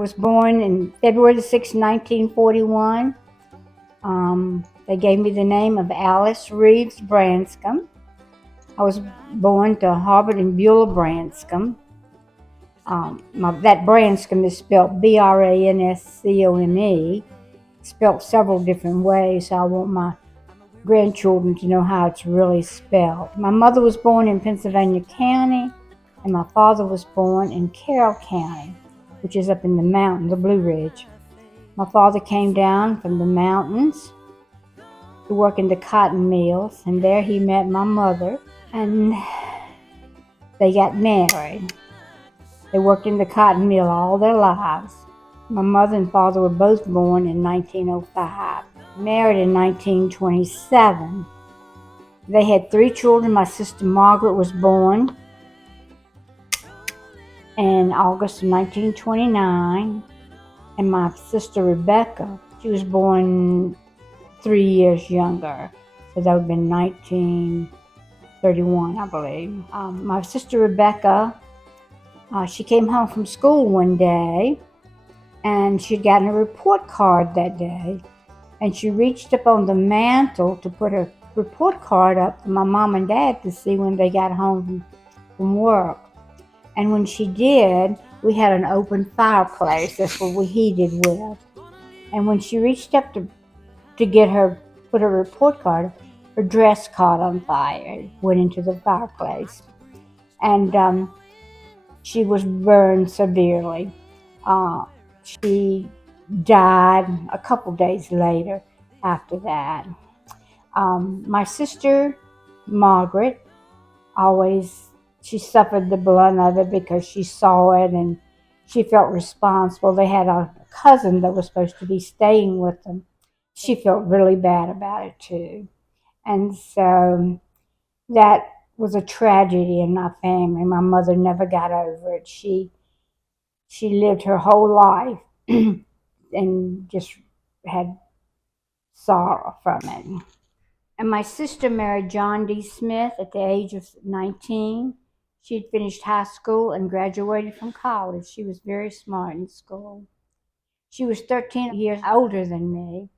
was born in February the 6th, 1941. They gave me the name of Alice Reeves Branscombe. I was born to Harvard and Beulah Branscombe. That Branscombe is spelled Branscome, spelled several different ways, so I want my grandchildren to know how it's really spelled. My mother was born in Pennsylvania County, and my father was born in Carroll County, which is up in the mountains, the Blue Ridge. My father came down from the mountains to work in the cotton mills, and there he met my mother, and they got married. They worked in the cotton mill all their lives. My mother and father were both born in 1905, married in 1927. They had 3 children. My sister Margaret was born in August of 1929, and my sister Rebecca, she was born 3 years younger, so that would have been 1931, I believe. My sister Rebecca, she came home from school one day, and she'd gotten a report card that day, and she reached up on the mantle to put her report card up for my mom and dad to see when they got home from work. And when she did, we had an open fireplace. That's what we heated with. And when she reached up to put her report card, her dress caught on fire, went into the fireplace, and she was burned severely. She died a couple days later after that. My sister Margaret she suffered the brunt of it because she saw it and she felt responsible. They had a cousin that was supposed to be staying with them. She felt really bad about it too. And so that was a tragedy in my family. My mother never got over it. She lived her whole life and just had sorrow from it. And my sister married John D. Smith at the age of 19. She'd finished high school and graduated from college. She was very smart in school. She was 13 years older than me,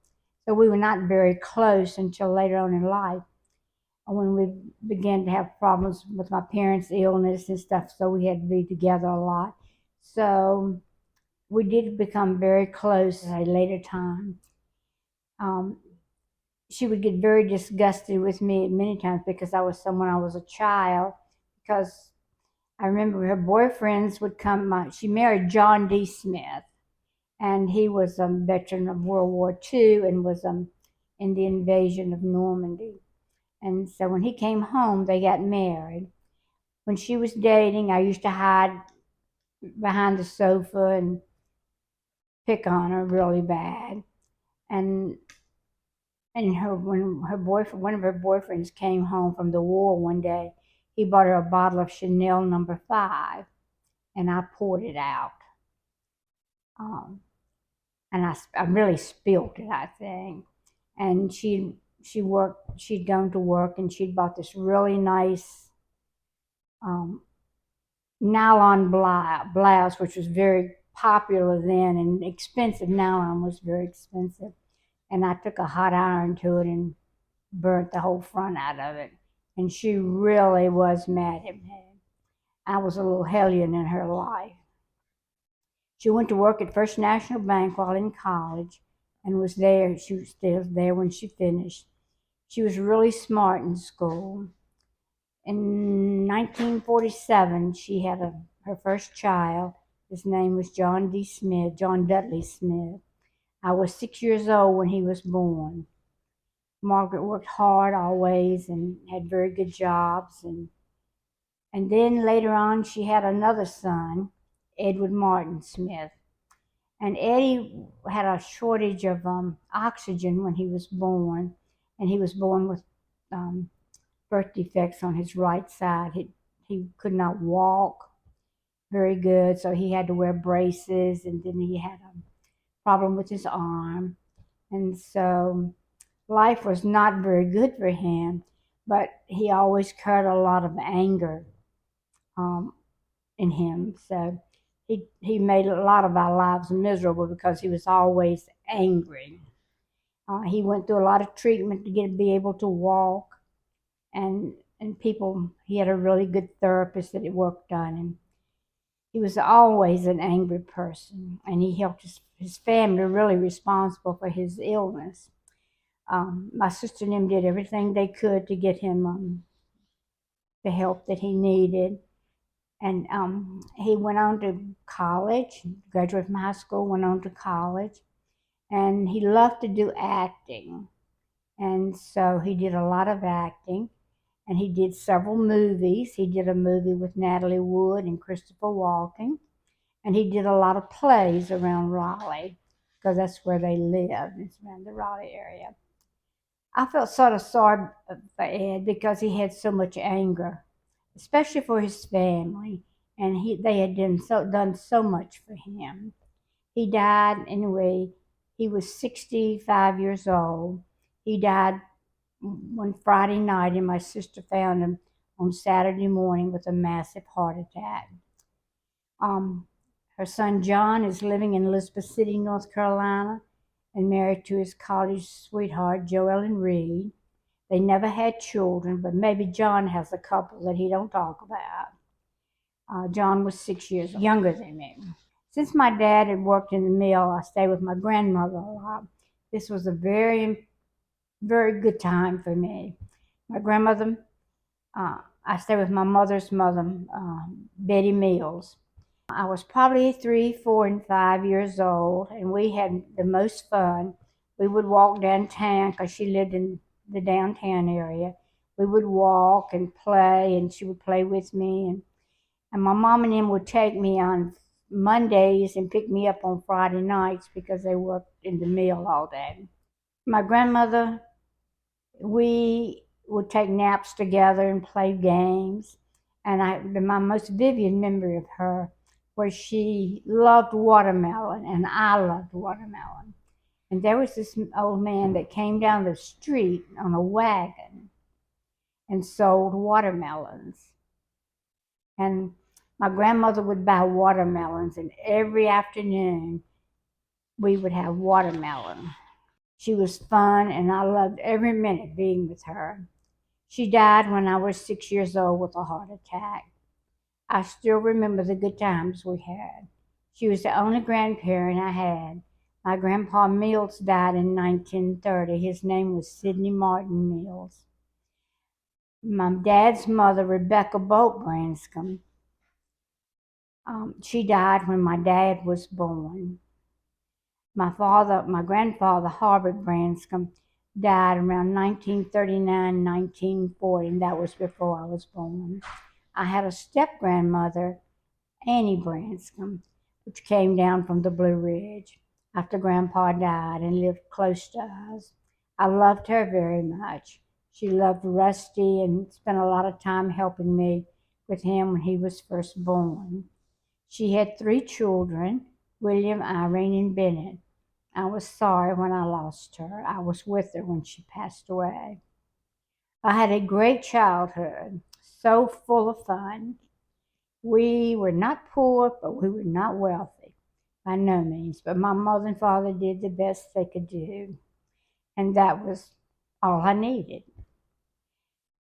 so we were not very close until later on in life when we began to have problems with my parents' illness and stuff, so we had to be together a lot. So we did become very close at a later time. She would get very disgusted with me many times because I was someone I was a child, because I remember her boyfriends would come. She married John D. Smith, and he was a veteran of World War II and was in the invasion of Normandy. And so when he came home, they got married. When she was dating, I used to hide behind the sofa and pick on her really bad. And when one of her boyfriends came home from the war one day, he bought her a bottle of Chanel No. 5, and I poured it out. And I really spilt it, I think. And she'd gone to work, and she'd bought this really nice nylon blouse, which was very popular then, and expensive. Nylon was very expensive. And I took a hot iron to it and burnt the whole front out of it. And she really was mad at me. I was a little hellion in her life. She went to work at First National Bank while in college and was there. She was still there when she finished. She was really smart in school. In 1947, she had her first child. His name was John Dudley Smith. I was 6 years old when he was born. Margaret worked hard always and had very good jobs. And then later on, she had another son, Edward Martin Smith. And Eddie had a shortage of oxygen when he was born, and he was born with birth defects on his right side. He could not walk very good, so he had to wear braces, and then he had a problem with his arm. And so life was not very good for him, but he always carried a lot of anger in him. So he made a lot of our lives miserable because he was always angry. He went through a lot of treatment to be able to walk, and people. He had a really good therapist that he worked on, and he was always an angry person. And he helped his family really responsible for his illness. My sister and him did everything they could to get him the help that he needed. And he went on to college, graduated from high school, went on to college, and he loved to do acting. And so he did a lot of acting, and he did several movies. He did a movie with Natalie Wood and Christopher Walken, and he did a lot of plays around Raleigh because that's where they live. It's around the Raleigh area. I felt sort of sorry for Ed because he had so much anger, especially for his family, and they had done so much for him. He died anyway. He was 65 years old. He died one Friday night, and my sister found him on Saturday morning with a massive heart attack. Her son John is living in Elizabeth City, North Carolina, and married to his college sweetheart, Joellen Reed. They never had children, but maybe John has a couple that he don't talk about. John was 6 years younger than me. Since my dad had worked in the mill, I stayed with my grandmother a lot. This was a very, very good time for me. My grandmother, I stayed with my mother's mother, Betty Mills. I was probably 3, 4, and 5 years old, and we had the most fun. We would walk downtown because she lived in the downtown area. We would walk and play, and she would play with me. And my mom and them would take me on Mondays and pick me up on Friday nights because they worked in the mill all day. My grandmother, we would take naps together and play games. And my most vivid memory of her was she loved watermelon, and I loved watermelon. And there was this old man that came down the street on a wagon and sold watermelons. And my grandmother would buy watermelons, and every afternoon we would have watermelon. She was fun, and I loved every minute being with her. She died when I was 6 years old with a heart attack. I still remember the good times we had. She was the only grandparent I had. My grandpa Mills died in 1930. His name was Sidney Martin Mills. My dad's mother, Rebecca Bolt Branscombe, she died when my dad was born. My grandfather, Harvard Branscombe, died around 1939, 1940, and that was before I was born. I had a step-grandmother, Annie Branscombe, which came down from the Blue Ridge after Grandpa died and lived close to us. I loved her very much. She loved Rusty and spent a lot of time helping me with him when he was first born. She had 3 children, William, Irene, and Bennett. I was sorry when I lost her. I was with her when she passed away. I had a great childhood, so full of fun. We were not poor, but we were not wealthy, by no means. But my mother and father did the best they could do, and that was all I needed.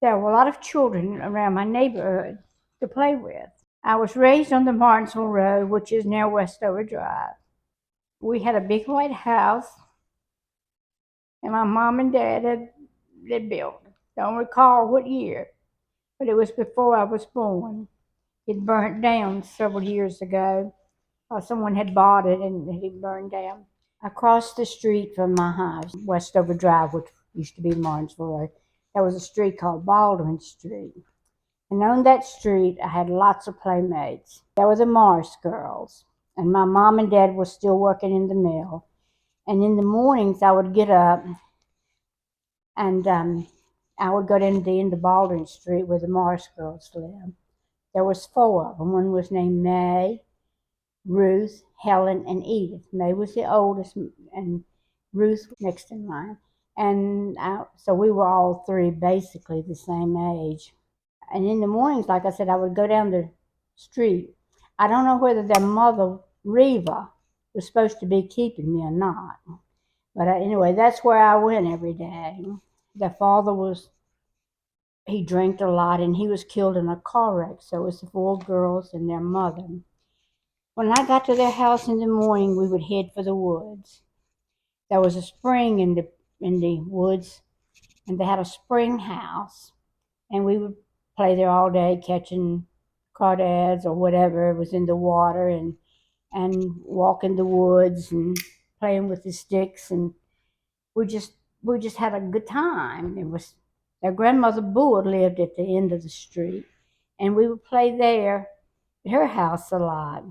There were a lot of children around my neighborhood to play with. I was raised on the Martinsville Road, which is near Westover Drive. We had a big white house, and my mom and dad had built. Don't recall what year, but it was before I was born. It burnt down several years ago. Someone had bought it and it burned down. Across the street from my house, Westover Drive, which used to be Martinsville Road, there was a street called Baldwin Street. And on that street, I had lots of playmates. There were the Morris girls, and my mom and dad were still working in the mill. And in the mornings, I would get up and I would go down to the end of Baldwin Street where the Morris girls lived. There was 4 of them. One was named May, Ruth, Helen, and Edith. May was the oldest, and Ruth next in line. And so we were all 3 basically the same age. And in the mornings, like I said, I would go down the street. I don't know whether their mother, Reva, was supposed to be keeping me or not. But anyway, that's where I went every day. Their father he drank a lot and he was killed in a car wreck. So it was the four girls and their mother. When I got to their house in the morning, we would head for the woods. There was a spring in the woods, and they had a spring house, and we would play there all day, catching crawdads or whatever was in the water, and walk in the woods and playing with the sticks, and we just we just had a good time. It was their grandmother Boo lived at the end of the street, and we would play there at her house a lot.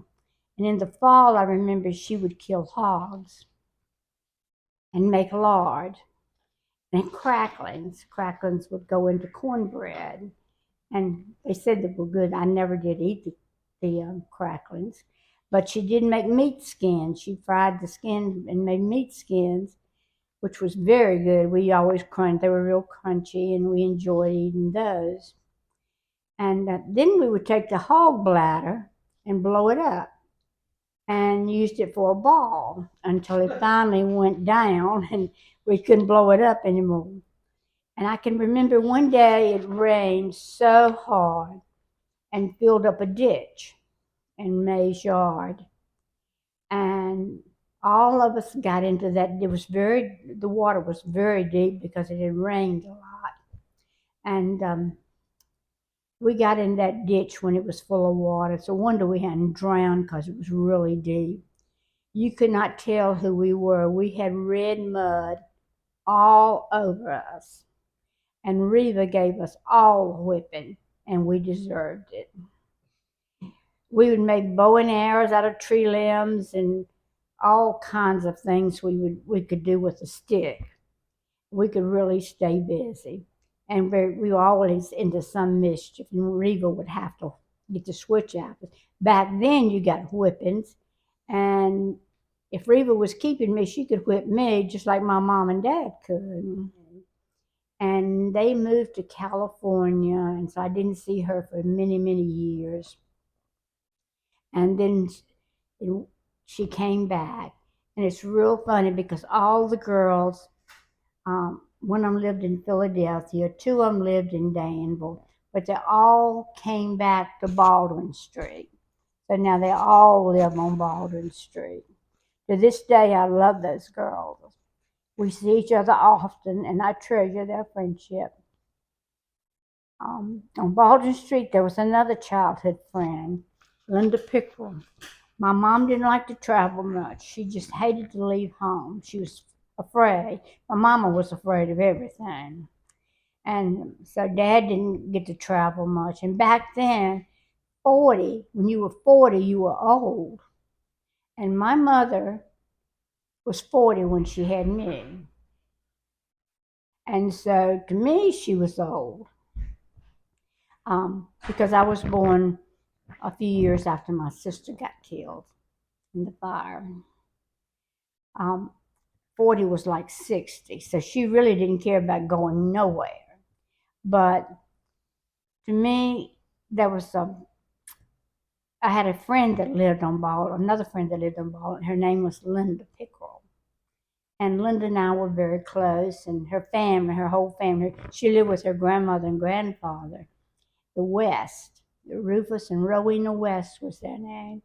And in the fall, I remember she would kill hogs and make lard and cracklings. Cracklings would go into cornbread, and they said they were good. I never did eat the cracklings, but she did make meat skins. She fried the skin and made meat skins, which was very good. We always crunched. They were real crunchy, and we enjoyed eating those. And then we would take the hog bladder and blow it up and used it for a ball until it finally went down and we couldn't blow it up anymore. And I can remember one day it rained so hard and filled up a ditch in May's yard. And all of us got into that. The water was very deep because it had rained a lot. And we got in that ditch when it was full of water. It's a wonder we hadn't drowned because it was really deep. You could not tell who we were. We had red mud all over us. And Reva gave us all a whipping, and we deserved it. We would make bow and arrows out of tree limbs and all kinds of things we could do with a stick. We could really stay busy. And we were always into some mischief, and Reva would have to get the switch out. Back then, you got whippings, and if Reva was keeping me, she could whip me just like my mom and dad could. And they moved to California, and so I didn't see her for many, many years. And then she came back, and it's real funny because all the girls, one of them lived in Philadelphia, two of them lived in Danville, but they all came back to Baldwin Street. So now they all live on Baldwin Street. To this day, I love those girls. We see each other often, and I treasure their friendship. On Baldwin Street, there was another childhood friend, Linda Pickrell. My mom didn't like to travel much. She just hated to leave home. She was afraid. My mama was afraid of everything. And so Dad didn't get to travel much. And back then, when you were 40, you were old. And my mother was 40 when she had me. And so to me, she was old. Because I was born a few years after my sister got killed in the fire. 40 was like 60, so she really didn't care about going nowhere. But to me, I had a friend that lived on Baldwin, another friend that lived on Baldwin. Her name was Linda Pickrell. And Linda and I were very close, and her whole family, she lived with her grandmother and grandfather, the West. Rufus and Rowena West was their name.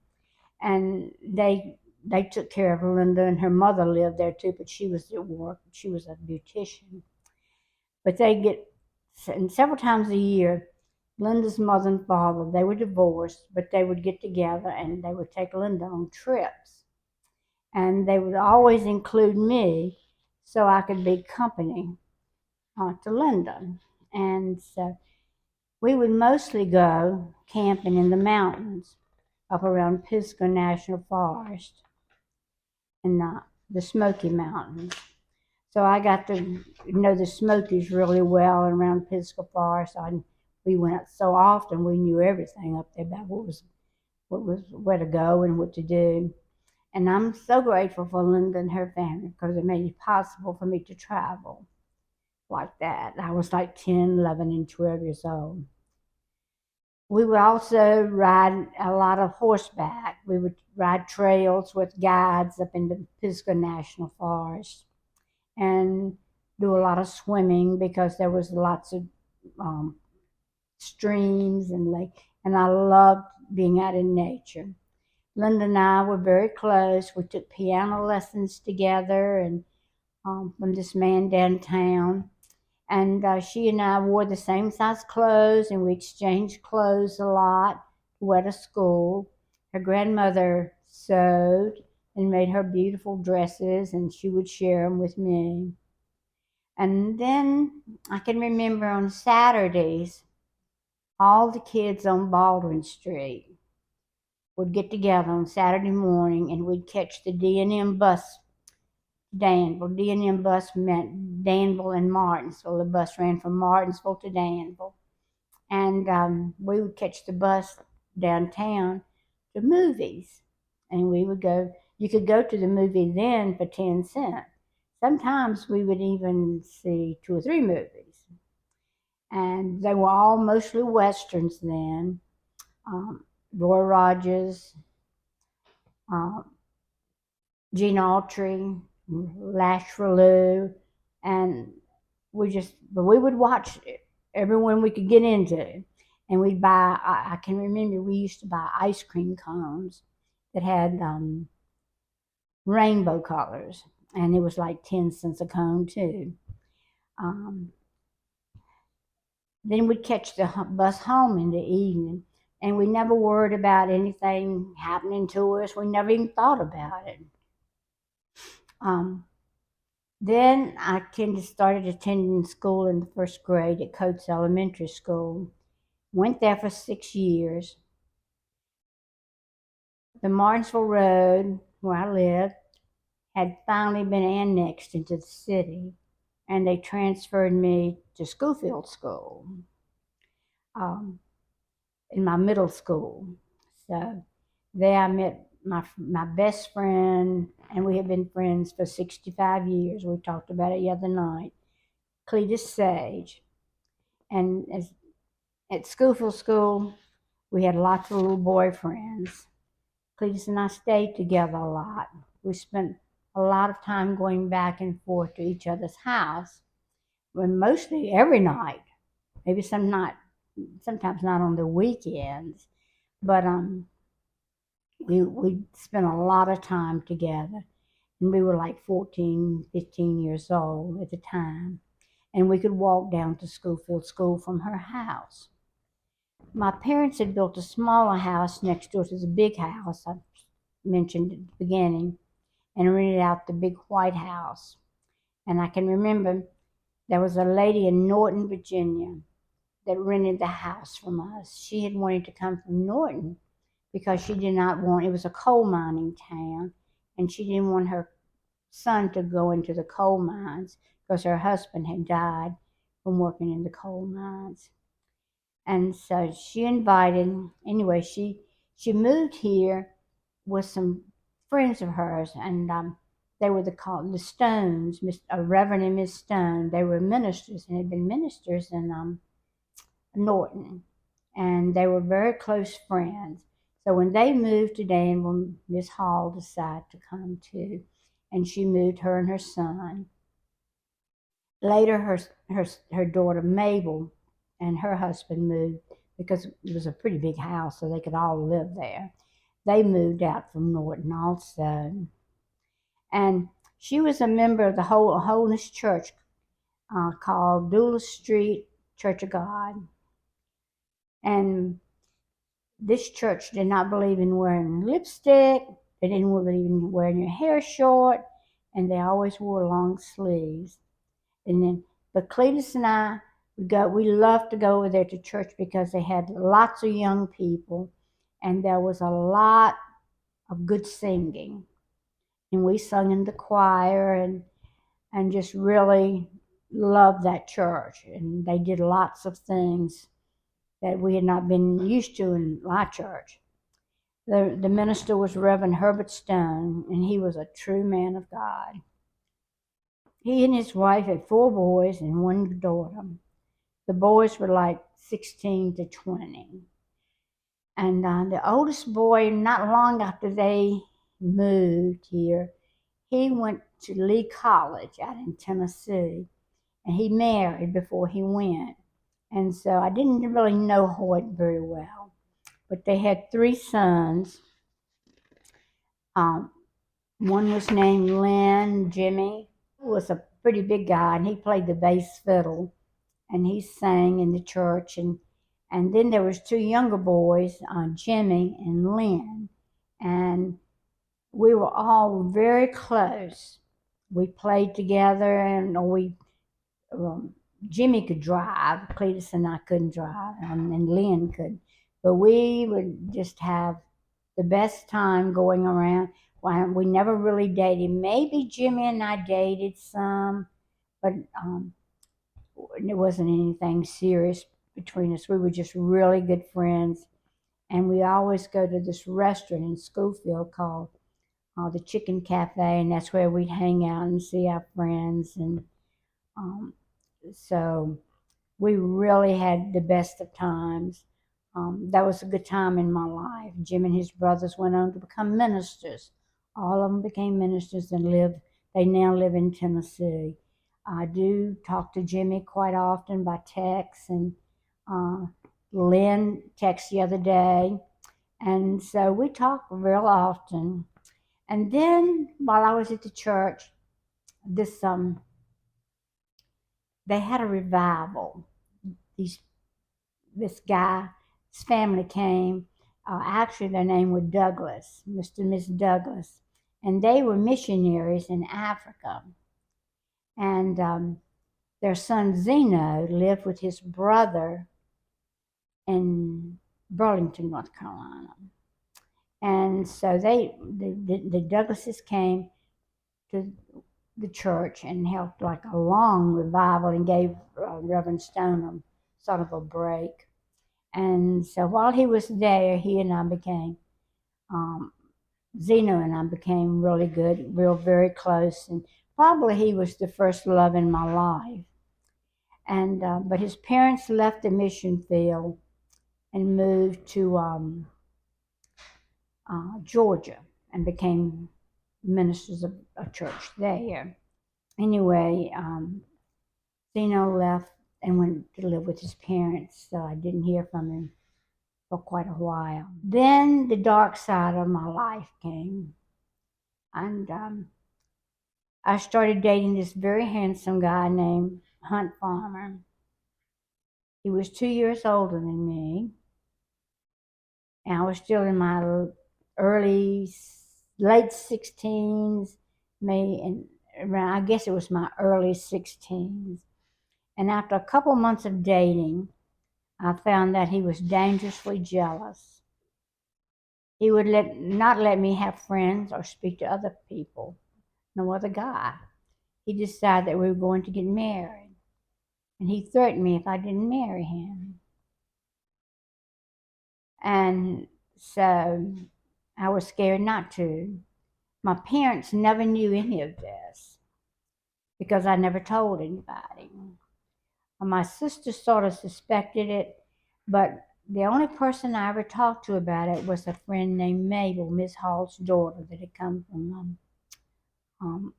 And they took care of Linda, and her mother lived there too, but she was at work. She was a beautician. But and several times a year, Linda's mother and father, they were divorced, but they would get together and they would take Linda on trips. And they would always include me so I could be company to Linda. And so we would mostly go camping in the mountains up around Pisgah National Forest in the Smoky Mountains. So I got to know the Smokies really well and around Pisgah Forest. We went so often, we knew everything up there about where to go and what to do. And I'm so grateful for Linda and her family because it made it possible for me to travel like that. I was like 10, 11, and 12 years old. We would also ride a lot of horseback. We would ride trails with guides up into Pisgah National Forest and do a lot of swimming because there was lots of um, streams and lake, and I loved being out in nature. Linda and I were very close. We took piano lessons together and from this man downtown. And she and I wore the same size clothes, and we exchanged clothes a lot to wear to school. Her grandmother sewed and made her beautiful dresses, and she would share them with me. And then I can remember on Saturdays, all the kids on Baldwin Street would get together on Saturday morning, and we'd catch the D&M bus to Danville. D&M bus meant Danville and Martinsville. The bus ran from Martinsville to Danville. And we would catch the bus downtown to movies. And we would go, you could go to the movie then for 10 cents. Sometimes we would even see 2 or 3 movies. And they were all mostly Westerns then. Roy Rogers, um, Gene Autry, Lash Ralou, and but we would watch everyone we could get into. And we'd buy, I can remember we used to buy ice cream cones that had rainbow colors, and it was like 10 cents a cone too. Um, then we'd catch the bus home in the evening, and we never worried about anything happening to us. We never even thought about it. Um, then I started attending school in the first grade at Coates Elementary School. Went there for 6 years. The Martinsville Road, where I lived, had finally been annexed into the city, and they transferred me to Schofield School um, in my middle school. So there I met my best friend, and we have been friends for 65 years. We talked about it the other night. Cletus Sage. And at Schofield School, we had lots of little boyfriends. Cletus and I stayed together a lot. We spent a lot of time going back and forth to each other's house, but mostly every night. Maybe sometimes not on the weekends, but we spent a lot of time together. And we were like 14, 15 years old at the time. And we could walk down to Schofield School from her house. My parents had built a smaller house next door to the big house I mentioned at the beginning, and rented out the big white house. And I can remember there was a lady in Norton, Virginia, that rented the house from us. She had wanted to come from Norton because she did not want, it was a coal mining town, and she didn't want her son to go into the coal mines because her husband had died from working in the coal mines. And so she invited, anyway, she moved here with some friends of hers, and they were the Stones, Reverend and Miss Stone. They were ministers and had been ministers in Norton, and they were very close friends. So when they moved to Danville, Miss Hall decided to come too, and she moved her and her son. Later, her daughter Mabel and her husband moved because it was a pretty big house, so they could all live there. They moved out from Norton also. And she was a member of the Holiness Church called Dula Street Church of God. And this church did not believe in wearing lipstick. They didn't believe in wearing your hair short. And they always wore long sleeves. And then, but Cletus and I, we loved to go over there to church because they had lots of young people, and there was a lot of good singing. And we sung in the choir and just really loved that church. And they did lots of things that we had not been used to in my church. The minister was Reverend Herbert Stone, and he was a true man of God. He and his wife had 4 boys and 1 daughter. The boys were like 16 to 20. And the oldest boy, not long after they moved here, he went to Lee College out in Tennessee, and he married before he went. And so I didn't really know Hoyt very well, but they had three sons. Um, One was named Lynn. Jimmy was a pretty big guy, and he played the bass fiddle, and he sang in the church. And then there was two younger boys, Jimmy and Lynn, and we were all very close. We played together, and um, Jimmy could drive. Cletus and I couldn't drive, and Lynn could. But we would just have the best time going around. We never really dated. Maybe Jimmy and I dated some, but it wasn't anything serious between us. We were just really good friends. And we always go to this restaurant in Schofield called the Chicken Cafe, and that's where we'd hang out and see our friends. And um, so we really had the best of times. That was a good time in my life. Jim and his brothers went on to become ministers. All of them became ministers and they now live in Tennessee. I do talk to Jimmy quite often by text, and uh, Lynn texted the other day. And so we talk real often. And then while I was at the church, this they had a revival. These this guy, his family came. Actually, their name was Douglas, Mr. and Miss Douglas, and they were missionaries in Africa. And their son Zeno lived with his brother in Burlington, North Carolina. And so the Douglases came to the church and helped like a long revival and gave Reverend Stoneham sort of a break. And so while he was there, he and I became, Zeno and I became really good, very close. And probably he was the first love in my life. And but his parents left the mission field and moved to Georgia and became ministers of a church there. Anyway, Zeno left and went to live with his parents, so I didn't hear from him for quite a while. Then the dark side of my life came, and I started dating this very handsome guy named Hunt Farmer. He was 2 years older than me, and I was still in my late 16s, maybe, and around, I guess it was my early 16s. And after a couple months of dating, I found that he was dangerously jealous. He would not let me have friends or speak to other people, no other guy. He decided that we were going to get married, and he threatened me if I didn't marry him. And so I was scared not to. My parents never knew any of this because I never told anybody. My sister sort of suspected it, but the only person I ever talked to about it was a friend named Mabel, Miss Hall's daughter, that had come from um,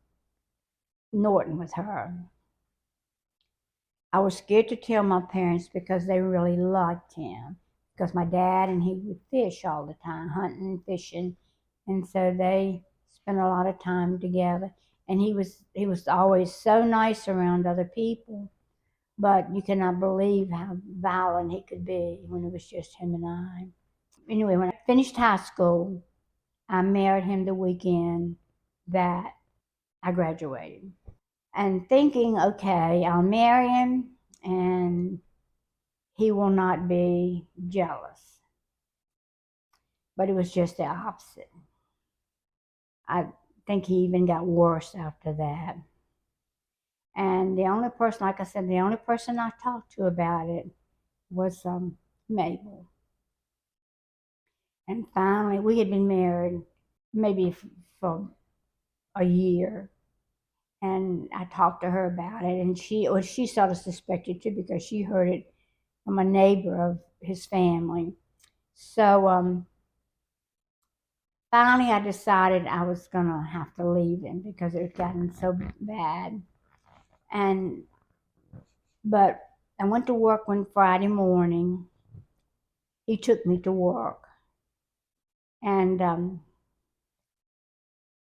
Norton with her. I was scared to tell my parents because they really liked him. Because my dad and he would fish all the time, hunting and fishing, and so they spent a lot of time together. And he was always so nice around other people, but you cannot believe how violent he could be when it was just him and I. Anyway, when I finished high school, I married him the weekend that I graduated. And thinking, okay, I'll marry him and he will not be jealous. But it was just the opposite. I think he even got worse after that. And the only person, like I said, the only person I talked to about it was Mabel. And finally, we had been married maybe for a year. And I talked to her about it, and she sort of suspected too because she heard it from a neighbor of his family. So finally, I decided I was gonna have to leave him because it was gotten so bad. And but I went to work one Friday morning. He took me to work, and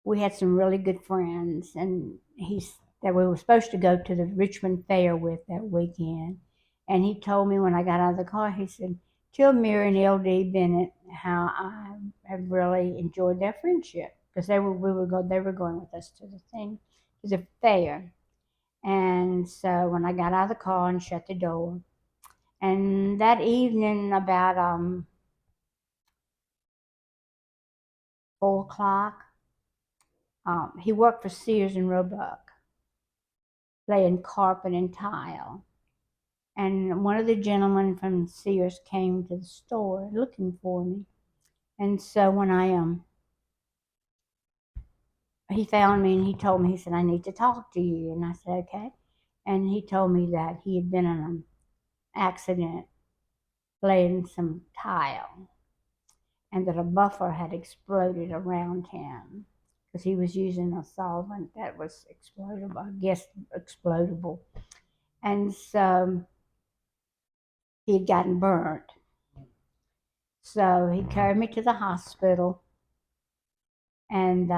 we had some really good friends, and he's that we were supposed to go to the Richmond Fair with that weekend. And he told me when I got out of the car, he said, "Tell Mary and L.D. Bennett how I have really enjoyed their friendship because they were going with us to the fair." And so when I got out of the car and shut the door, and that evening about 4 o'clock, he worked for Sears and Roebuck, laying carpet and tile. And one of the gentlemen from Sears came to the store looking for me. And so when he found me and he told me, he said, "I need to talk to you." And I said, "Okay." And he told me that he had been in an accident laying some tile and that a buffer had exploded around him because he was using a solvent that was explodable, I guess explodable. And so he had gotten burnt. So he carried me to the hospital, and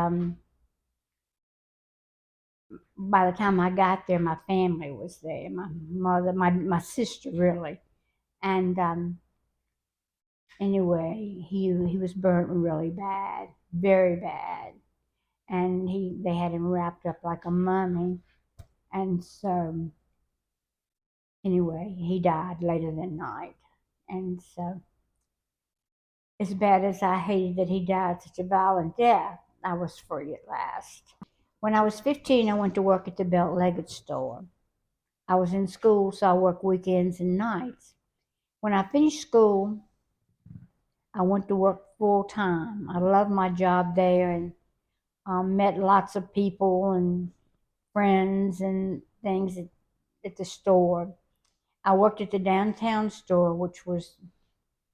by the time I got there, my family was there. My mother, my sister, really. And anyway, he was burnt really bad, very bad. And they had him wrapped up like a mummy. And so anyway, he died later that night. And so, as bad as I hated that he died such a violent death, I was free at last. When I was 15, I went to work at the Belt Leggett store. I was in school, so I worked weekends and nights. When I finished school, I went to work full time. I loved my job there and met lots of people and friends and things at the store. I worked at the downtown store, which was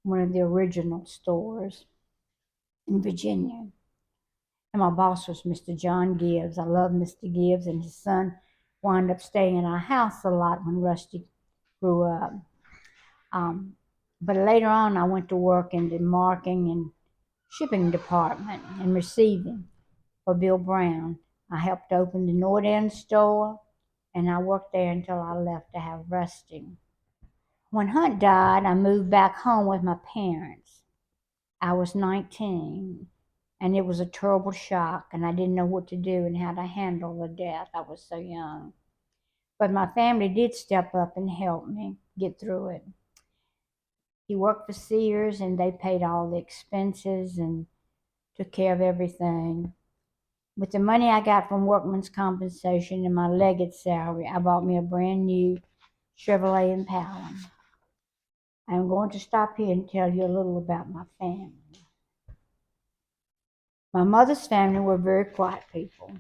one of the original stores in Virginia. And my boss was Mr. John Gibbs. I love Mr. Gibbs, and his son wound up staying in our house a lot when Rusty grew up. Um, but later on, I went to work in the marking and shipping department and receiving for Bill Brown. I helped open the North End store, and I worked there until I left to have Rusty. When Hunt died, I moved back home with my parents. I was 19, and it was a terrible shock, and I didn't know what to do and how to handle the death. I was so young. But my family did step up and help me get through it. He worked for Sears, and they paid all the expenses and took care of everything. With the money I got from workman's compensation and my Leggett salary, I bought me a brand new Chevrolet Impala. I'm going to stop here and tell you a little about my family. My mother's family were very quiet people.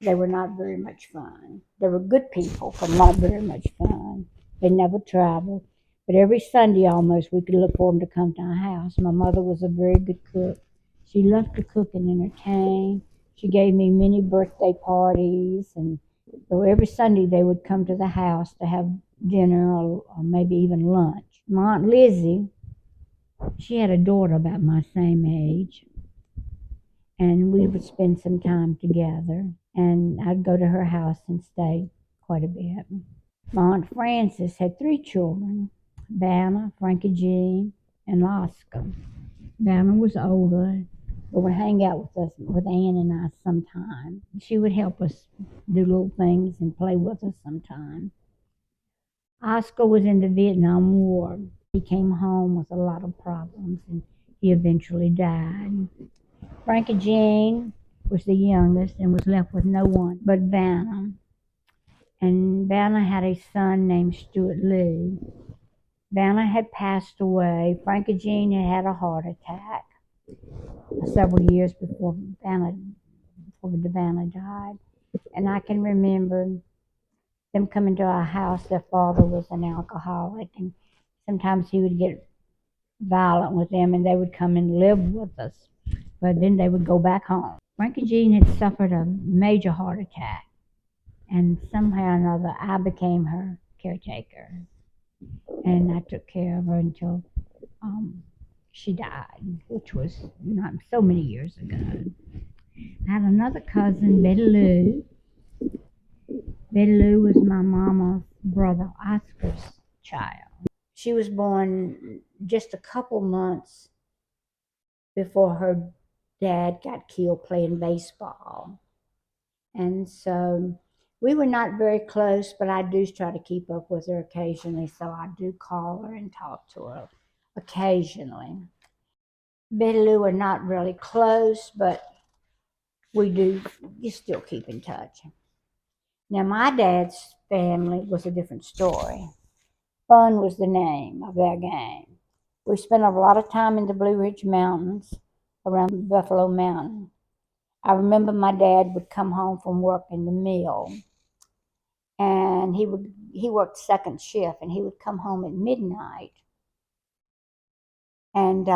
They were not very much fun. They were good people, but not very much fun. They never traveled. But every Sunday almost, we could look for them to come to our house. My mother was a very good cook. She loved to cook and entertain. She gave me many birthday parties. And so every Sunday, they would come to the house to have dinner or maybe even lunch. My Aunt Lizzie, she had a daughter about my same age. And we would spend some time together. And I'd go to her house and stay quite a bit. My Aunt Frances had 3 children, Vanna, Frankie Jean, and Oscar. Vanna was older, but would hang out with us, with Ann and I sometimes. She would help us do little things and play with us sometimes. Oscar was in the Vietnam War. He came home with a lot of problems and he eventually died. Frankie Jean was the youngest and was left with no one but Vanna. And Vanna had a son named Stuart Lee. Vanna had passed away. Frankie Jean had had a heart attack several years before Vanna died. And I can remember them coming to our house. Their father was an alcoholic, and sometimes he would get violent with them, and they would come and live with us. But then they would go back home. Frankie Jean had suffered a major heart attack, and somehow or another, I became her caretaker, and I took care of her until she died, which was not so many years ago. I had another cousin, Betty Lou. Betty Lou was my mama's brother Oscar's child. She was born just a couple months before her dad got killed playing baseball. And so we were not very close, but I do try to keep up with her occasionally. So I do call her and talk to her occasionally. Betty Lou are not really close, but you still keep in touch. Now, my dad's family was a different story. Fun was the name of their game. We spent a lot of time in the Blue Ridge Mountains around Buffalo Mountain. I remember my dad would come home from work in the mill, and he worked second shift, and he would come home at midnight, and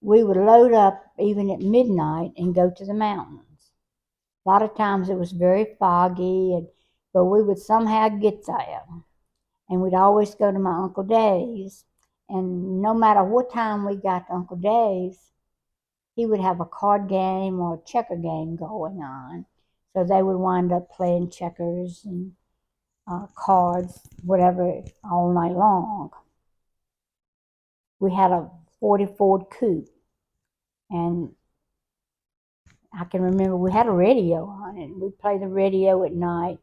we would load up even at midnight and go to the mountains. A lot of times it was very foggy, but we would somehow get there. And we'd always go to my Uncle Dave's. And no matter what time we got to Uncle Dave's, he would have a card game or a checker game going on. So they would wind up playing checkers and cards, whatever, all night long. We had a 40 Ford coupe, and I can remember we had a radio on it. We'd play the radio at night.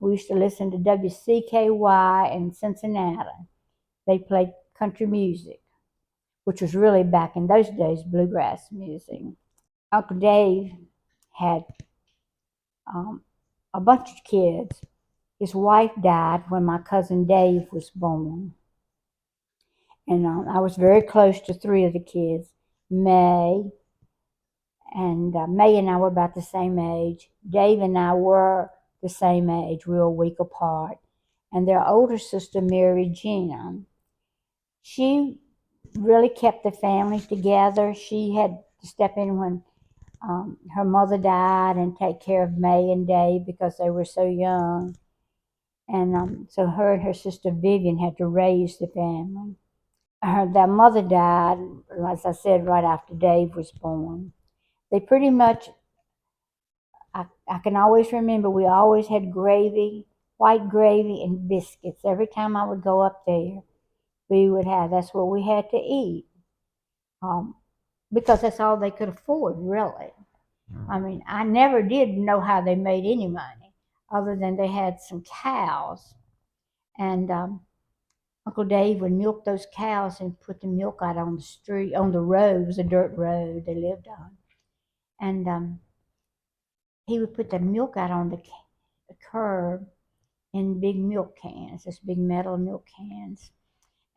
We used to listen to WCKY in Cincinnati. They played country music, which was really back in those days bluegrass music. Uncle Dave had a bunch of kids. His wife died when my cousin Dave was born. And I was very close to three of the kids. May and I were about the same age. Dave and I were the same age. We were a week apart. And their older sister, Mary Regina, she really kept the family together. She had to step in when her mother died and take care of May and Dave because they were so young. And so her and her sister Vivian had to raise the family. Their mother died, as I said, right after Dave was born. They pretty much, I can always remember, we always had gravy, white gravy and biscuits. Every time I would go up there, that's what we had to eat. Because that's all they could afford, really. I mean, I never did know how they made any money, other than they had some cows. And Uncle Dave would milk those cows and put the milk out on the street, on the road. It was a dirt road they lived on. And he would put the milk out on the curb in big milk cans, this big metal milk cans.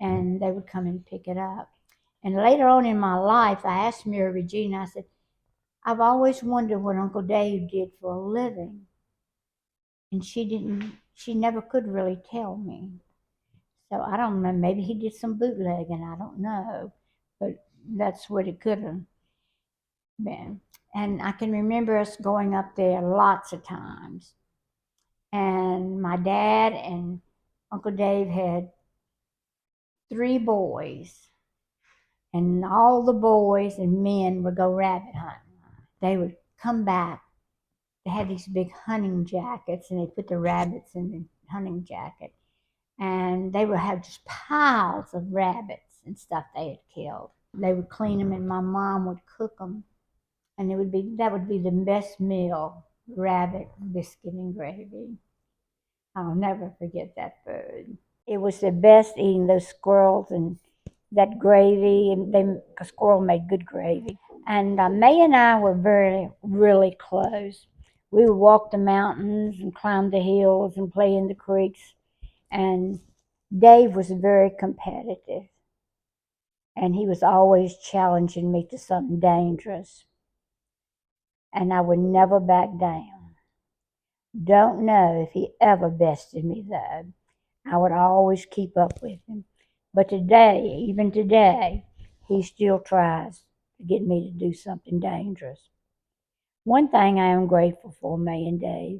And they would come and pick it up. And later on in my life, I asked Mary Regina, I said, I've always wondered what Uncle Dave did for a living. And she never could really tell me. So I don't know, maybe he did some bootlegging, I don't know. But that's what it could have been. And I can remember us going up there lots of times. And my dad and Uncle Dave had 3 boys. And all the boys and men would go rabbit hunting. They would come back. They had these big hunting jackets, and they put the rabbits in the hunting jacket. And they would have just piles of rabbits and stuff they had killed. They would clean them, and my mom would cook them. And that would be the best meal, rabbit, biscuit, and gravy. I'll never forget that food. It was the best eating those squirrels and that gravy, and a squirrel made good gravy. And May and I were really close. We would walk the mountains and climb the hills and play in the creeks. And Dave was very competitive. And he was always challenging me to something dangerous. And I would never back down. Don't know if he ever bested me, though. I would always keep up with him. But today, even today, he still tries to get me to do something dangerous. One thing I am grateful for, May and Dave,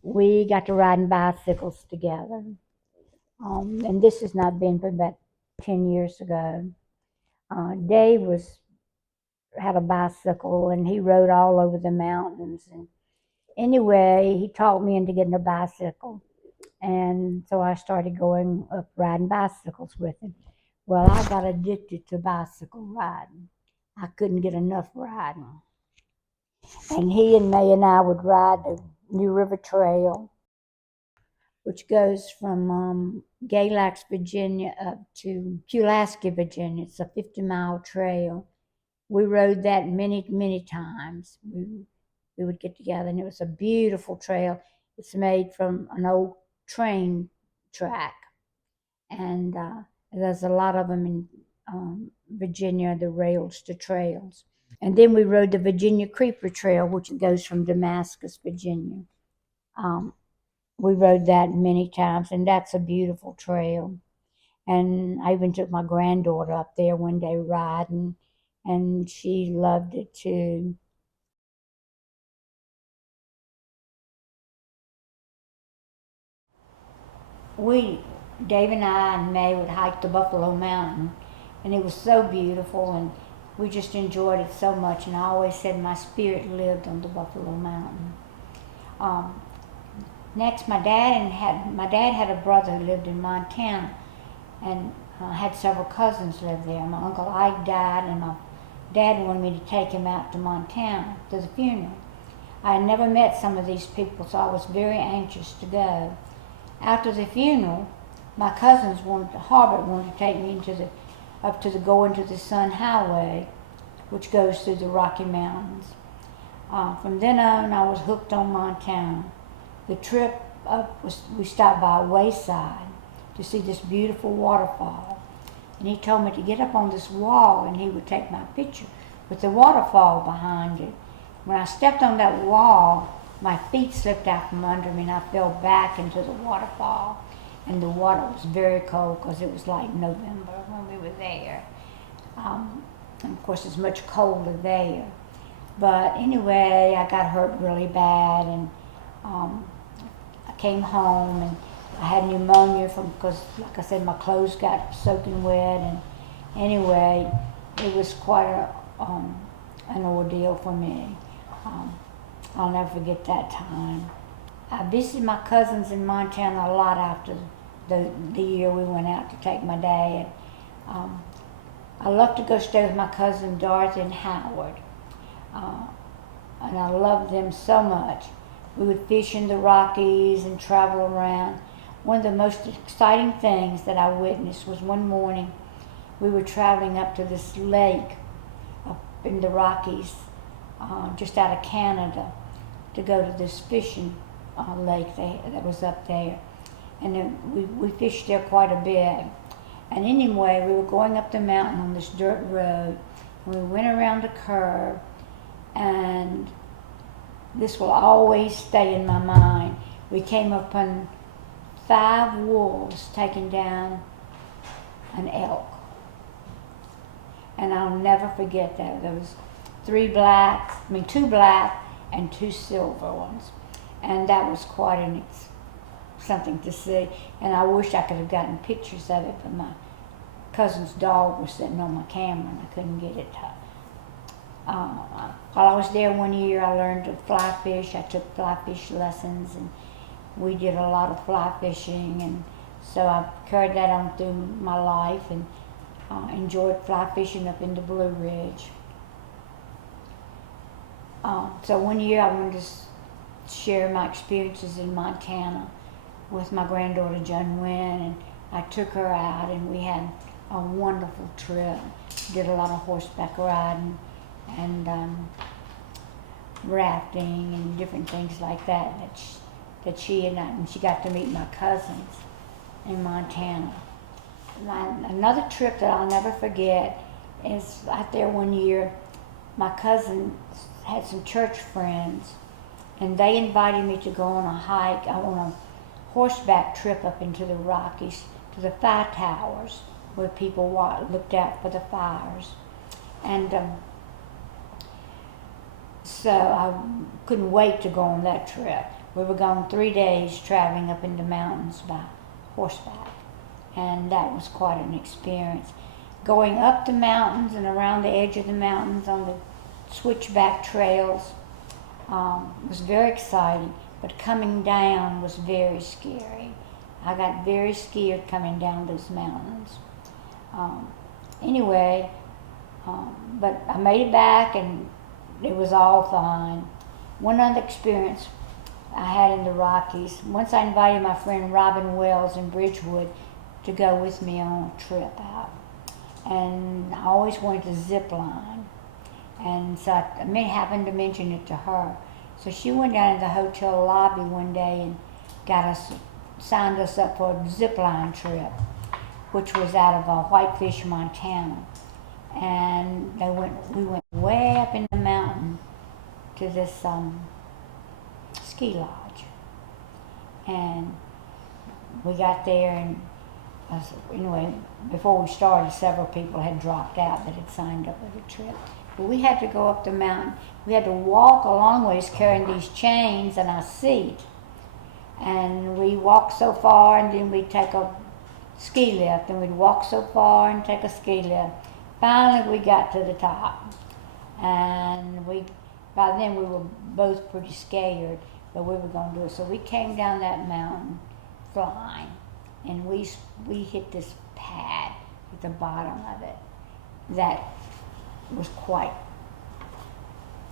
we got to riding bicycles together. And this has not been but about 10 years ago. Dave had a bicycle and he rode all over the mountains. And anyway, he talked me into getting a bicycle. And so I started going up riding bicycles with him. Well, I got addicted to bicycle riding. I couldn't get enough riding. And he and May and I would ride the New River Trail, which goes from Galax, Virginia, up to Pulaski, Virginia. It's a 50-mile trail. We rode that many, many times. We would get together, and it was a beautiful trail. It's made from an old train track, and there's a lot of them in Virginia, the rails to trails. And then we rode the Virginia Creeper Trail, which goes from Damascus, Virginia. Um, we rode that many times, and that's a beautiful trail. And I even took my granddaughter up there one day riding, and she loved it too. We, Dave and I and May would hike the Buffalo Mountain, and it was so beautiful, and we just enjoyed it so much. And I always said my spirit lived on the Buffalo Mountain. Um, Next, my dad had a brother who lived in Montana, and had several cousins live there. My Uncle Ike died, and my dad wanted me to take him out to Montana to the funeral. I had never met some of these people, so I was very anxious to go. After the funeral, my cousins Harbert wanted to take me go into the Sun Highway, which goes through the Rocky Mountains. From then on, I was hooked on Montana. The trip up we stopped by a wayside to see this beautiful waterfall. And he told me to get up on this wall and he would take my picture with the waterfall behind it. When I stepped on that wall, my feet slipped out from under me and I fell back into the waterfall. And the water was very cold because it was like November when we were there. And of course, it's much colder there. But anyway, I got hurt really bad, and I came home and I had pneumonia because, like I said, my clothes got soaking wet. And anyway, it was quite an ordeal for me. I'll never forget that time. I visited my cousins in Montana a lot after the year we went out to take my dad. I loved to go stay with my cousin Dorothy and Howard. And I loved them so much. We would fish in the Rockies and travel around. One of the most exciting things that I witnessed was one morning we were traveling up to this lake up in the Rockies, just out of Canada, to go to this fishing lake that was up there. And then we fished there quite a bit. And anyway, we were going up the mountain on this dirt road, and we went around a curve, and this will always stay in my mind. We came upon 5 wolves taking down an elk. And I'll never forget that. There was 2 black and 2 silver ones. And that was quite something to see. And I wish I could have gotten pictures of it, but my cousin's dog was sitting on my camera and I couldn't get it. While I was there one year, I learned to fly fish. I took fly fish lessons, and we did a lot of fly fishing, and so I carried that on through my life and enjoyed fly fishing up in the Blue Ridge. So one year I wanted to share my experiences in Montana with my granddaughter Joan Wynn, and I took her out, and we had a wonderful trip. Did a lot of horseback riding and rafting and different things like that and she got to meet my cousins in Montana. Another trip that I'll never forget is out there one year, my cousin had some church friends, and they invited me to go on a hike, on a horseback trip up into the Rockies to the Phi Towers. where people looked out for the fires. And so I couldn't wait to go on that trip. We were gone 3 days traveling up in the mountains by horseback, and that was quite an experience. Going up the mountains and around the edge of the mountains on the switchback trails was very exciting, but coming down was very scary. I got very scared coming down those mountains. Anyway, but I made it back and it was all fine. One other experience I had in the Rockies, once I invited my friend Robin Wells in Bridgewood to go with me on a trip out. And I always wanted to zip line. And so I happened to mention it to her. So she went down to the hotel lobby one day and signed us up for a zip line trip, which was out of Whitefish, Montana. And we went way up in the mountain to this ski lodge. And we got there, and anyway, before we started, several people had dropped out that had signed up for the trip. But we had to go up the mountain. We had to walk a long ways carrying these chains and our seat. And we walked so far, and then we'd take a ski lift, and we'd walk so far and take a ski lift. Finally, we got to the top, and by then we were both pretty scared, but we were going to do it. So we came down that mountain flying, and we hit this pad at the bottom of it that was quite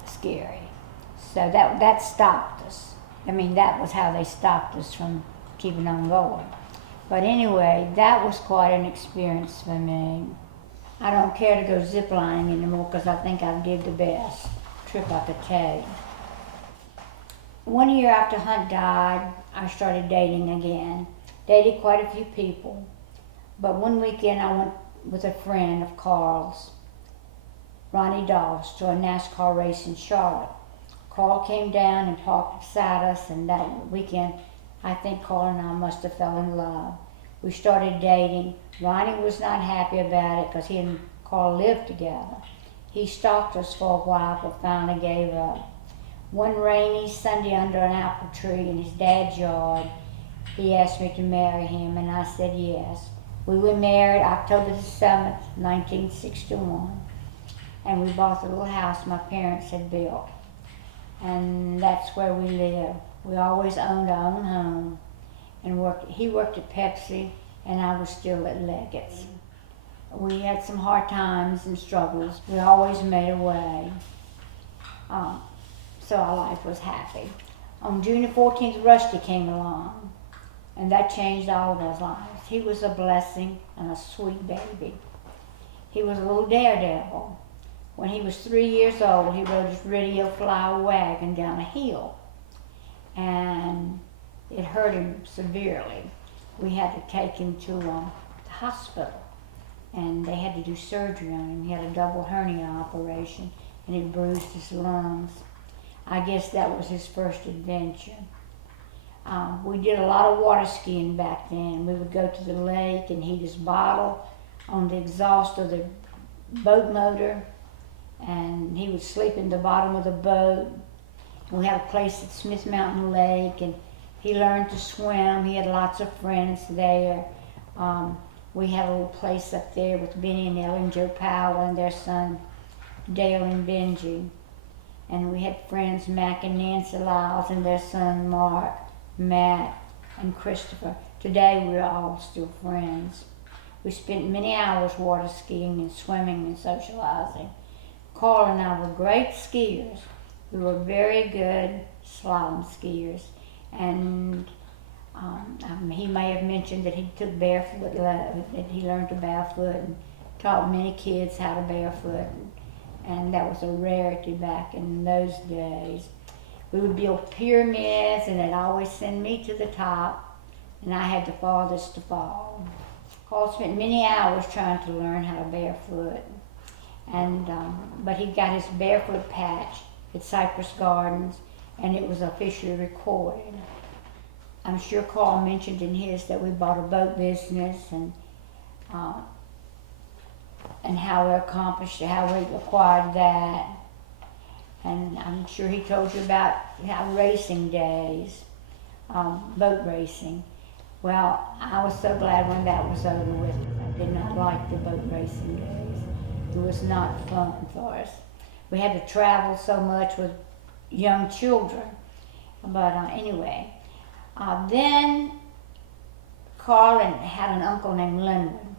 scary. So that stopped us. I mean, that was how they stopped us from keeping on going. But anyway, that was quite an experience for me. I don't care to go ziplining anymore because I think I did the best trip I could take. 1 year after Hunt died, I started dating again. Dated quite a few people. But one weekend I went with a friend of Carl's, Ronnie Doss, to a NASCAR race in Charlotte. Carl came down and parked beside us, and that weekend I think Carl and I must have fell in love. We started dating. Ronnie was not happy about it because he and Carl lived together. He stalked us for a while but finally gave up. One rainy Sunday under an apple tree in his dad's yard, he asked me to marry him, and I said yes. We were married October the 7th, 1961, and we bought the little house my parents had built. And that's where we live. We always owned our own home, and he worked at Pepsi, and I was still at Leggett's. We had some hard times and struggles. We always made a way. So our life was happy. On June the 14th, Rusty came along, and that changed all of our lives. He was a blessing and a sweet baby. He was a little daredevil. When he was 3 years old, he rode his radio flower wagon down a hill, and it hurt him severely. We had to take him to the hospital, and they had to do surgery on him. He had a double hernia operation, and it bruised his lungs. I guess that was his first adventure. We did a lot of water skiing back then. We would go to the lake and heat his bottle on the exhaust of the boat motor, and he would sleep in the bottom of the boat. We had a place at Smith Mountain Lake, and he learned to swim. He had lots of friends there. We had a little place up there with Benny and Ellen Joe Powell and their son Dale and Benji. And we had friends Mac and Nancy Lyles and their son Mark, Matt, and Christopher. Today we're all still friends. We spent many hours water skiing and swimming and socializing. Carl and I were great skiers. We were very good slalom skiers. And he may have mentioned that he took barefoot, that he learned to barefoot and taught many kids how to barefoot. And that was a rarity back in those days. We would build pyramids, and they'd always send me to the top, and I had the farthest to fall. Carl spent many hours trying to learn how to barefoot, and but he got his barefoot patch at Cypress Gardens, and it was officially recorded. I'm sure Carl mentioned in his that we bought a boat business, and and how we accomplished it, how we acquired that. And I'm sure he told you about how racing days, boat racing. Well, I was so glad when that was over with. I did not like the boat racing days. It was not fun for us. We had to travel so much with young children. But anyway, then Carlin had an uncle named Linwood,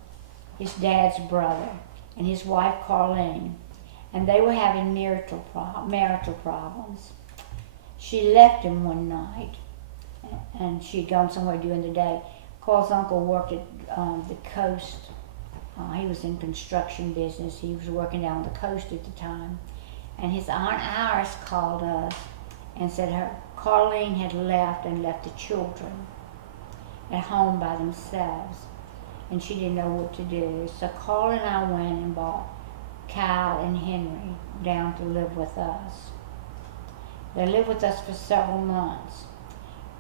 his dad's brother, and his wife Carlene, and they were having marital problems. She left him one night, and she'd gone somewhere during the day. Carl's uncle worked at the coast. He was in construction business. He was working down the coast at the time. And his Aunt Iris called us and said her Carlene had left and left the children at home by themselves. And she didn't know what to do. So Carl and I went and brought Kyle and Henry down to live with us. They lived with us for several months.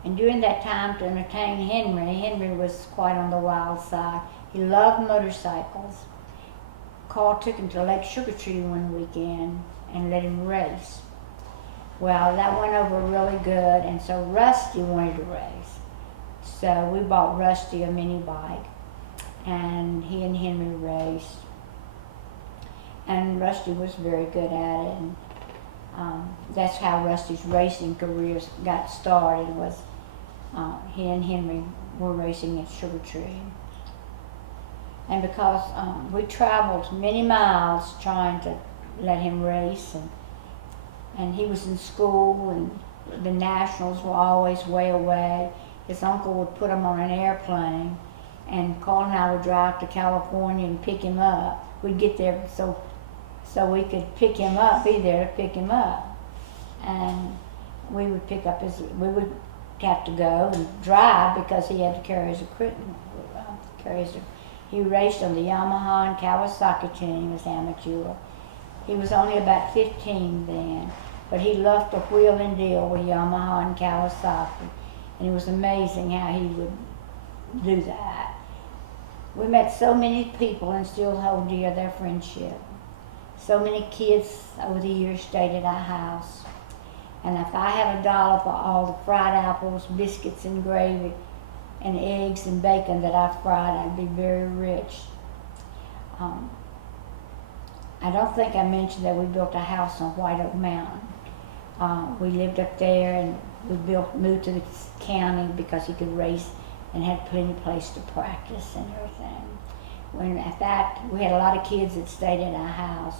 And during that time, to entertain Henry was quite on the wild side. He loved motorcycles. Carl took him to Lake Sugar Tree one weekend and let him race. Well, that went over really good, and so Rusty wanted to race. So we bought Rusty a mini bike, and he and Henry raced. And Rusty was very good at it, and that's how Rusty's racing career got started, was he and Henry were racing at Sugar Tree. And because we traveled many miles trying to let him race, and he was in school, and the nationals were always way away. His uncle would put him on an airplane, and Carl and I would drive to California and pick him up. We'd get there so we could pick him up, be there to pick him up. And we would have to go and drive because he had to carry his equipment. He raced on the Yamaha and Kawasaki team as amateur. He was only about 15 then, but he loved to wheel and deal with Yamaha and Kawasaki, and it was amazing how he would do that. We met so many people and still hold dear their friendship. So many kids over the years stayed at our house. And if I had $1 for all the fried apples, biscuits and gravy, and eggs and bacon that I fried, I'd be very rich. I don't think I mentioned that we built a house on White Oak Mountain. We lived up there, and we moved to the county because he could race and had plenty of place to practice and everything. In fact, we had a lot of kids that stayed at our house.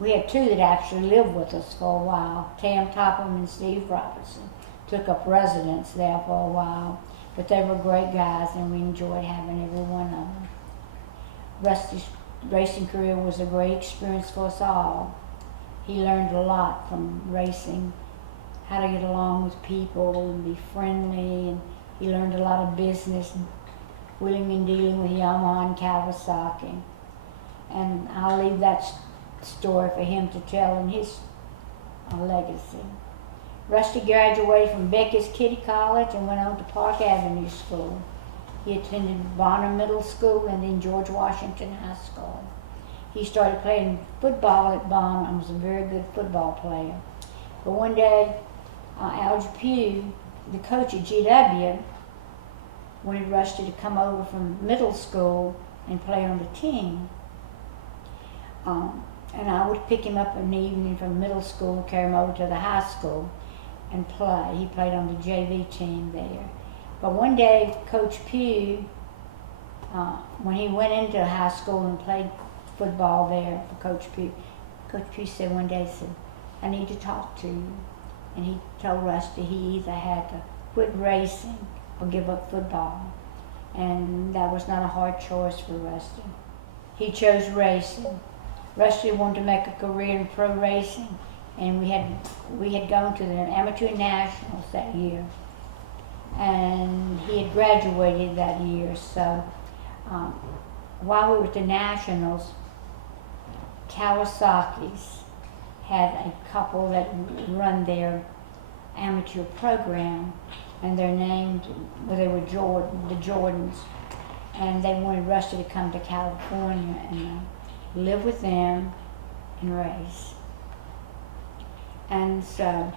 We had two that actually lived with us for a while. Tam Topham and Steve Robertson took up residence there for a while, but they were great guys, and we enjoyed having every one of them. Rusty's racing career was a great experience for us all. He learned a lot from racing, how to get along with people and be friendly, and he learned a lot of business, wheeling and dealing with Yamaha and Kawasaki. And I'll leave that story for him to tell in his legacy. Rusty graduated from Becky's Kitty College and went on to Park Avenue School. He attended Bonner Middle School and then George Washington High School. He started playing football at Bonner and was a very good football player. But one day, Algie Pugh, the coach at GW, wanted Rusty to come over from middle school and play on the team. And I would pick him up in the evening from middle school, carry him over to the high school and play. He played on the JV team there. But one day, Coach Pugh, when he went into high school and played football there for Coach Pugh said one day, I need to talk to you. And he told Rusty he either had to quit racing or give up football. And that was not a hard choice for Rusty. He chose racing. Rusty wanted to make a career in pro racing, and we had gone to the amateur nationals that year, and he had graduated that year. So while we were at the nationals, Kawasaki's had a couple that run their amateur program, and they're named, well, they were the Jordans, and they wanted Rusty to come to California and live with them and race. And so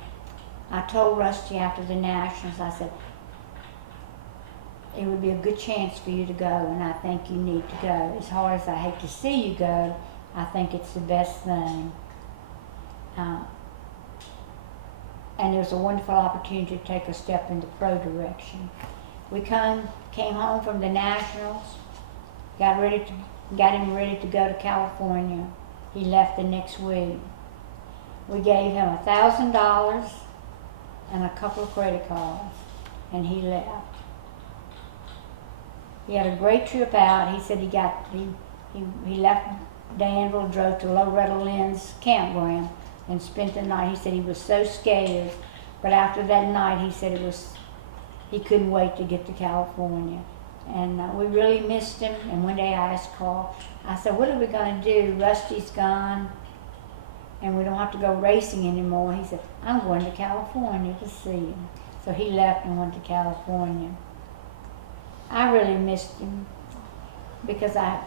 I told Rusty after the Nationals, I said, it would be a good chance for you to go, and I think you need to go. As hard as I hate to see you go, I think it's the best thing. And it was a wonderful opportunity to take a step in the pro direction. We came home from the Nationals, got him ready to go to California. He left the next week. We gave him $1,000 and a couple of credit cards, and he left. He had a great trip out. He said he left Danville, drove to Loretta Lynn's campground, and spent the night. He said he was so scared, but after that night, he said he couldn't wait to get to California. And we really missed him. And one day I asked Carl, I said, what are we going to do? Rusty's gone, and we don't have to go racing anymore. He said, I'm going to California to see him. So he left and went to California. I really missed him because I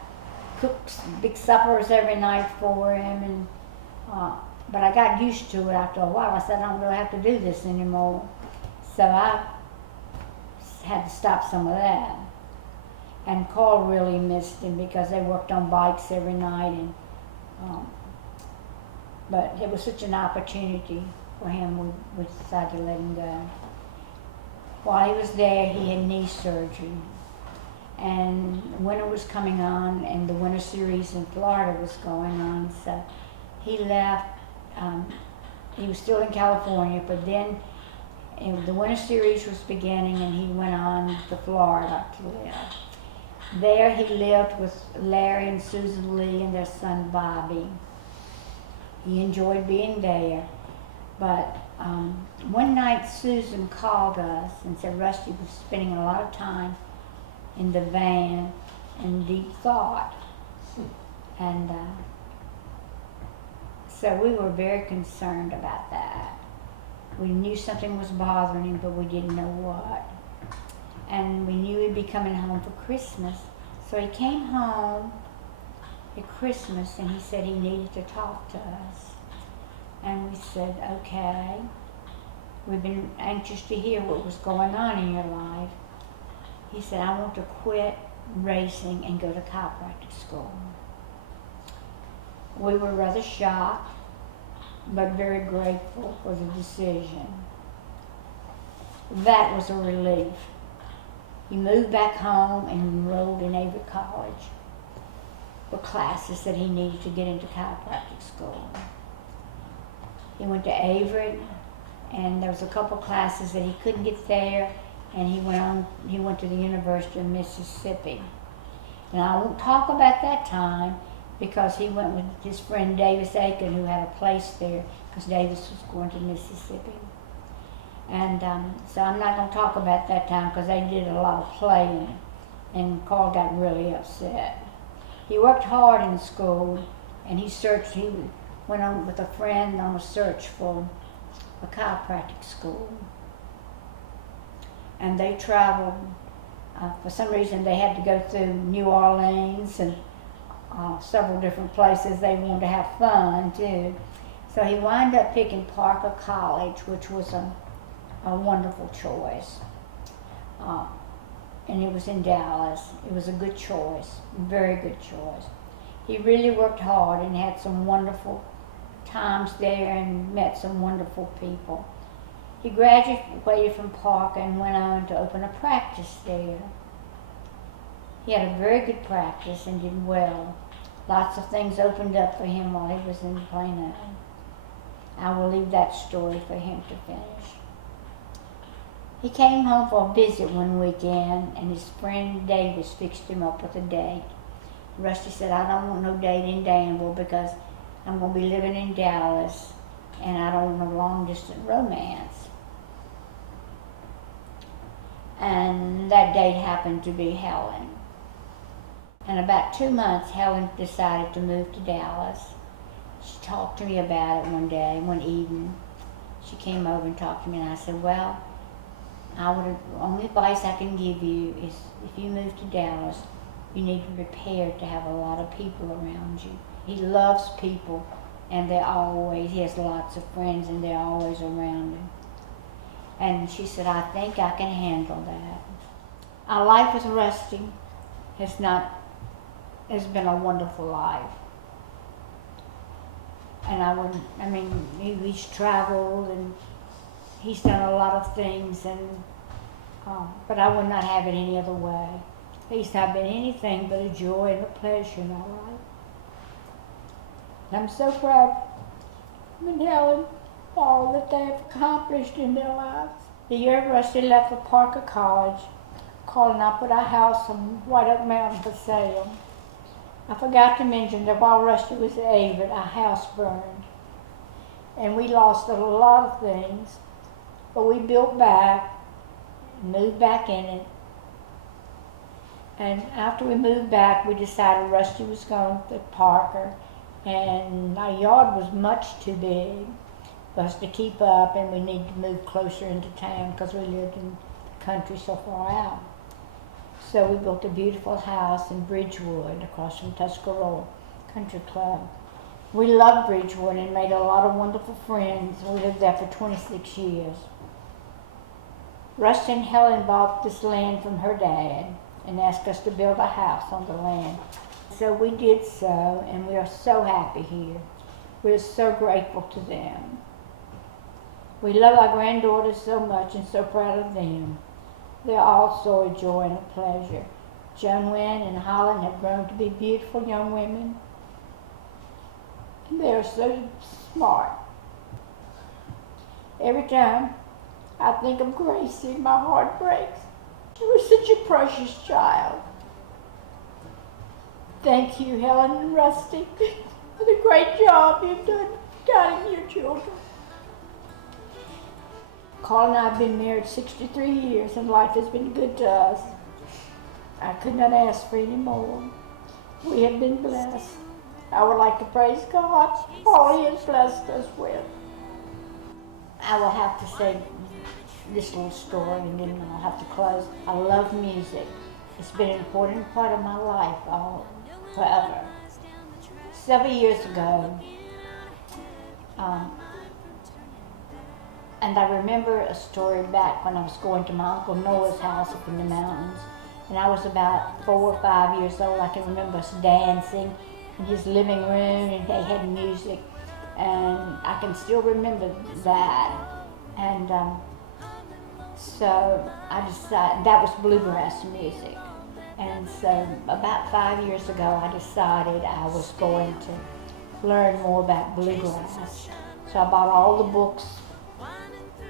cooked big suppers every night for him, and but I got used to it after a while. I said, I don't really have to do this anymore. So I had to stop some of that. And Carl really missed him because they worked on bikes every night, and but it was such an opportunity for him, we decided to let him go. While he was there, he had knee surgery, and winter was coming on, and the winter series in Florida was going on, so he left. He was still in California, but then the winter series was beginning, and he went on to Florida to live. There he lived with Larry and Susan Lee and their son Bobby. He enjoyed being there, but one night Susan called us and said Rusty was spending a lot of time in the van in deep thought. And so we were very concerned about that. We knew something was bothering him, but we didn't know what. And we knew he'd be coming home for Christmas. So he came home at Christmas, and he said he needed to talk to us. And we said, okay. We've been anxious to hear what was going on in your life. He said, I want to quit racing and go to chiropractic school. We were rather shocked, but very grateful for the decision. That was a relief. He moved back home and enrolled in Avery College for classes that he needed to get into chiropractic school. He went to Avery, and there was a couple classes that he couldn't get there, and he went to the University of Mississippi. And I won't talk about that time because he went with his friend Davis Aiken, who had a place there, because Davis was going to Mississippi. And so I'm not going to talk about that time because they did a lot of playing, and Carl got really upset. He worked hard in school, and he went on with a friend on a search for a chiropractic school. And they traveled, for some reason they had to go through New Orleans and several different places. They wanted to have fun too. So he wound up picking Parker College, which was a wonderful choice. And it was in Dallas. It was a good choice, very good choice. He really worked hard and had some wonderful times there and met some wonderful people. He graduated from Parker and went on to open a practice there. He had a very good practice and did well. Lots of things opened up for him while he was in Plano. I will leave that story for him to finish. He came home for a visit one weekend, and his friend Davis fixed him up with a date. Rusty said, I don't want no date in Danville because I'm going to be living in Dallas, and I don't want a long-distance romance. And that date happened to be Helen. In about 2 months, Helen decided to move to Dallas. She talked to me about it one evening. She came over and talked to me, and I said, well, the only advice I can give you is if you move to Dallas, You need to be prepared to have a lot of people around you. He loves people, and he has lots of friends, and they're always around him. And she said, I think I can handle that. Our life with Rusty has been a wonderful life. And he's traveled and he's done a lot of things, but I would not have it any other way. He's not been anything but a joy and a pleasure in our life. And I'm so proud of him and Helen for all that they have accomplished in their lives. The year Rusty left for Parker College, Carl and I put our house on White Oak Mountain for sale. I forgot to mention that while Rusty was at Avid, our house burned. And we lost a lot of things, but we built back, moved back in it. And after we moved back, we decided Rusty was going to Parker, and our yard was much too big for us to keep up, and we needed to move closer into town because we lived in the country so far out. So we built a beautiful house in Bridgewood across from Tuscarora Country Club. We loved Bridgewood and made a lot of wonderful friends. We lived there for 26 years. Rusty and Helen bought this land from her dad and asked us to build a house on the land. So we did so, and we are so happy here. We're so grateful to them. We love our granddaughters so much and so proud of them. They're also a joy and a pleasure. Joan Wynn and Holland have grown to be beautiful young women. And they are so smart. Every time I think of Gracie, my heart breaks. She was such a precious child. Thank you, Helen and Rusty, for the great job you've done guiding your children. Carl and I have been married 63 years, and life has been good to us. I could not ask for any more. We have been blessed. I would like to praise God for all He has blessed us with. I will have to say this little story, and then I'll have to close. I love music. It's been an important part of my life forever. Several years ago, and I remember a story back when I was going to my Uncle Noah's house up in the mountains, and I was about 4 or 5 years old. I can remember us dancing in his living room, and they had music, and I can still remember that. And so I decided that was bluegrass music. And so about 5 years ago, I decided I was going to learn more about bluegrass. So I bought all the books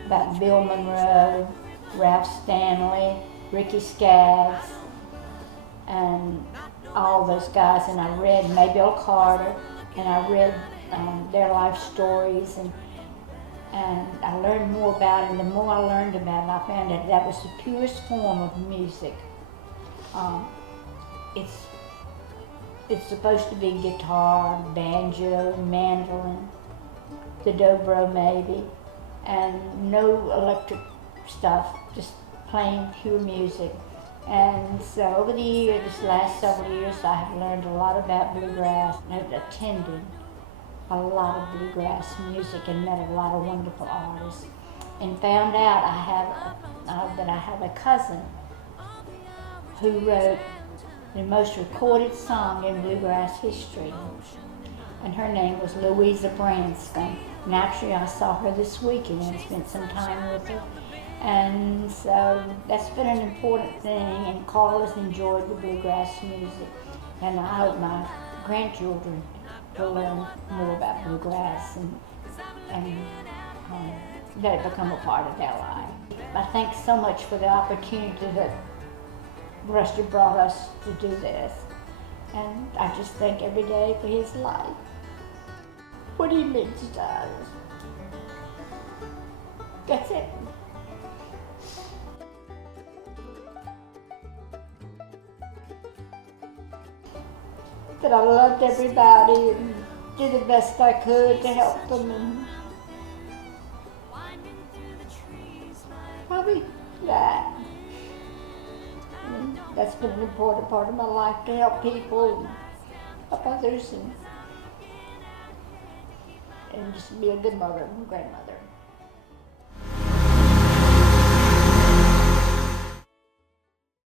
about Bill Monroe, Ralph Stanley, Ricky Skaggs, and all those guys. And I read Maybelle Carter, and I read their life stories, and I learned more about it. And the more I learned about it, I found that was the purest form of music. It's supposed to be guitar, banjo, mandolin, the dobro maybe, and no electric stuff, just plain pure music. And so over the years, this last several years, I have learned a lot about bluegrass. I've attended a lot of bluegrass music and met a lot of wonderful artists, and found out that I have a cousin who wrote the most recorded song in bluegrass history, and her name was Louisa Branscombe. And actually I saw her this weekend and spent some time with her, and so that's been an important thing. And Carl has enjoyed the bluegrass music, and I hope my grandchildren will learn more about bluegrass and let it become a part of their life. I thank so much for the opportunity that Rusty brought us to do this, and I just thank every day for his life, what he means to us. That's it. That I loved everybody and did the best I could to help them, and probably that. that's been an important part of my life, to help people and help others and just be a good mother and grandmother.